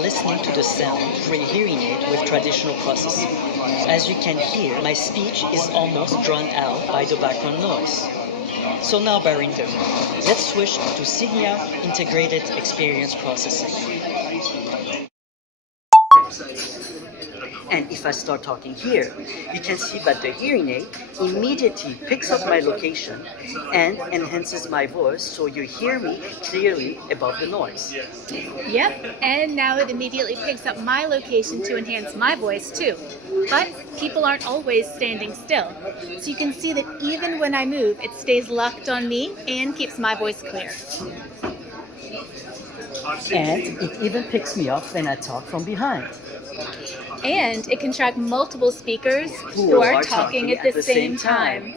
listening to the sound through a hearing aid with traditional processing. As you can hear, my speech is almost drowned out by the background noise. So now, Barinder, let's switch to Signia Integrated Experience Processing. And if I start talking here, you can see that the hearing aid immediately picks up my location and enhances my voice so you hear me clearly above the noise. Yep, and now it immediately picks up my location to enhance my voice too. But people aren't always standing still, so you can see that even when I move, it stays locked on me and keeps my voice clear. And it even picks me up when I talk from behind. And it can track multiple speakers who are talking at the same time.